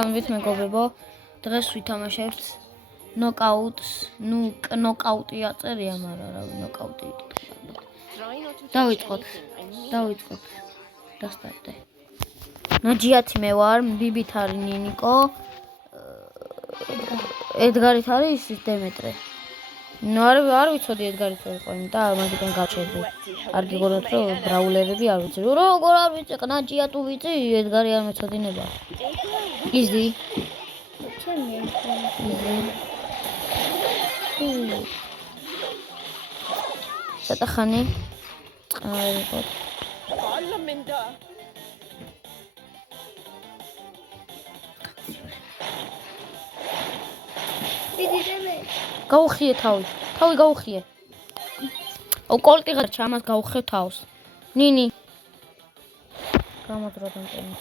ამით მეგობრებო, დღეს ვითამაშებთ ნოკაუტს. ნოკაუტი აწერია, მაგრამ რა ნოკაუტი იტყვება. დავიწყოთ. დასტარტე. ნაჯიათი მე ვარ, ბიბით არის ნინიკო. ედგარით არის დემეტრე. ნუ არ ვიცოდი ედგარით იყო, და მაგიდან გავჩერდი. არ გიგონოთ რომ ბრაულერები არ ვიცი. როგორ არ ვიცი, ნაჯია თუ ვიცი, ედგარი არ მეცოდინება. იზი. შეტახანი. წყარიყოთ. გაუხიე თავი გაუხიე. კოლტი ღარჩა, ამას გაუხე თავს. ნინი. გამოდროდან ტენი.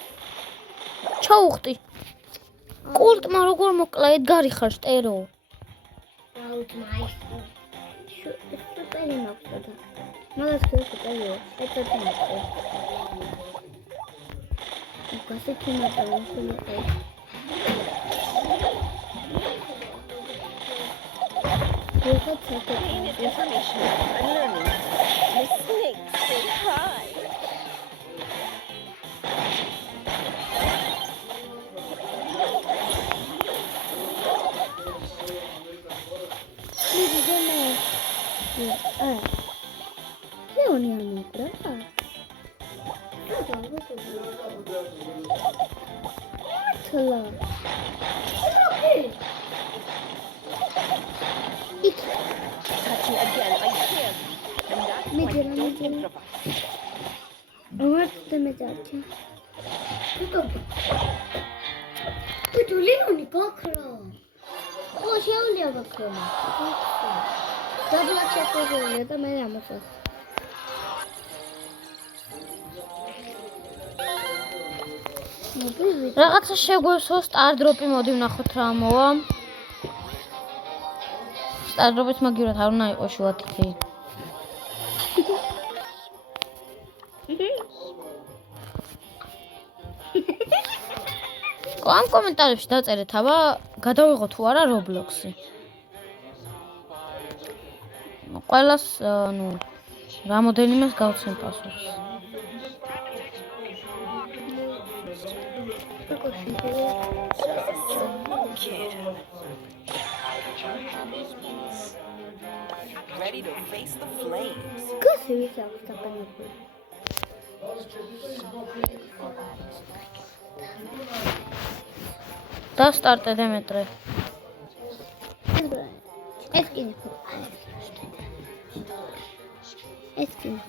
ჩაუხტი. კოლტმა როგორ მოკლა ედგარი ხარ შტერო. მაგას ხერხებია. ერთად მოყვა. გასეთი მატერია. Information and learning. The snakes say hi. რაღაცა შეგვესო სტარდროპი მოდი ვნახოთ რა მოვა. სტარდროპით მაგივრად არ უნდა იყოს შუათითი. ამ კომენტარებში დაწერეთ, აბა გადავიღო თუ არა Roblox-ი. ყველას, რამოდენიმეს გავცემ პასუხს. Ready to face the flames. დასტარტე დემეტრე.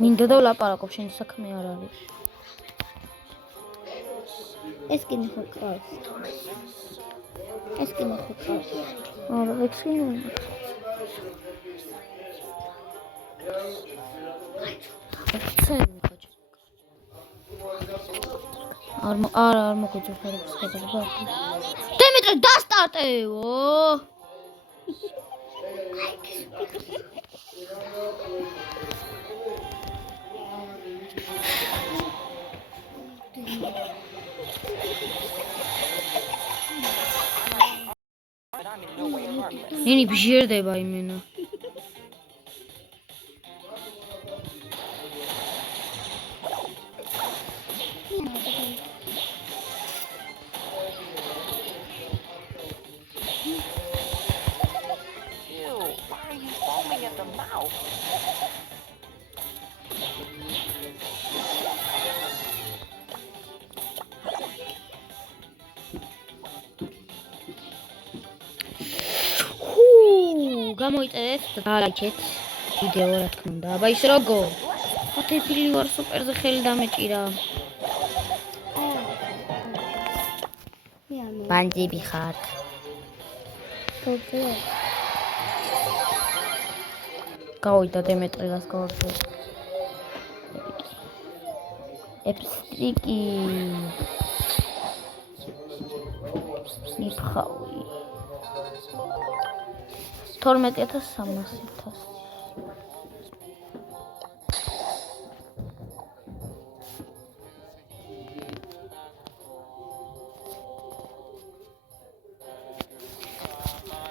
მინდა და ვლაპარაკობ, შენი საქმე არ არის. ესკინი ხო ყავს. არა, ექსკინი. არ მოგვიძებ ხერხს გადაგება. დემეტრე დასტარტეო. ნინი ბჟიერდება იმენა. გამოიწერეთ და დაალაიქეთ ვიდეო რა თქმა უნდა. აბა ის როგორ? ათეფილი ვარ სუპერზე ხელი დამეჭირა. ბანძები ხართ. გავიდა დემეტრეს გავარდე. ეპსტრიკი. იფხავი. 12300.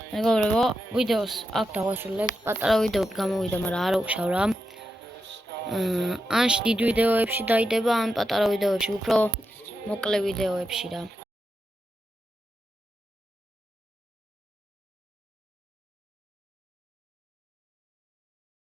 მეგობრებო, ვიდეოს აქ დავასრულებთ. პატარა ვიდეოები გამოვიდა, მაგრამ არ უხშავ რა. ან დიდ ვიდეოებში დაიდება, ან პატარა ვიდეოებში, უფრო მოკლე ვიდეოებში რა.